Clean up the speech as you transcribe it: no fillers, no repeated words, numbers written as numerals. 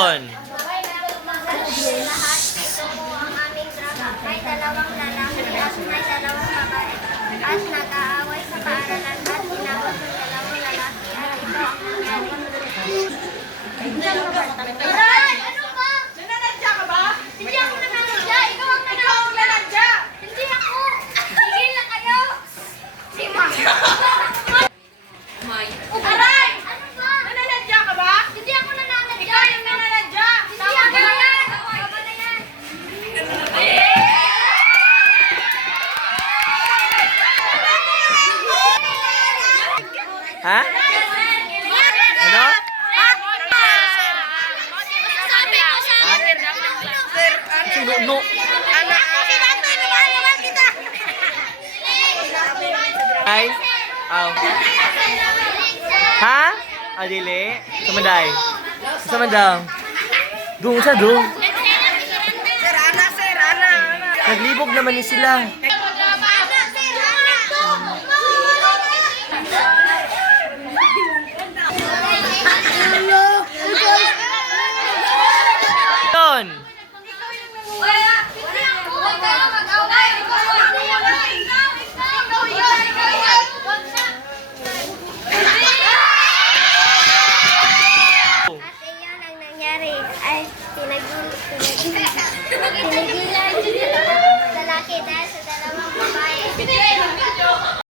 On. Lahat, ito po ang aming drama. May dalawang lalaki at may dalawang babae. At nag-aaway sa paaralan at tinawag ng dalawang lalaki. At ito ang nangyari. Aray! Ano ba? Nananadya ka ba? Hindi ako nananadya. Ikaw ang Nananadya! Hindi ako. Tigil na kayo. Si Ma'am. Aray! Ano ba? Nananadya ka ba? Hindi ako nananadya. Ikaw yung nananadya! Hindi ako yan. Tama na yan. Ha? Ano? Sabi ko siya. Sino? No. Ay? Aw. Ha? Adili? Samanday. Samandaw. Doon sa doon. Sir, Ana! Naglibog naman ni sila. Doon. At iyon ang nangyari ay tinigilan lalaki dahil sa dalawang babae.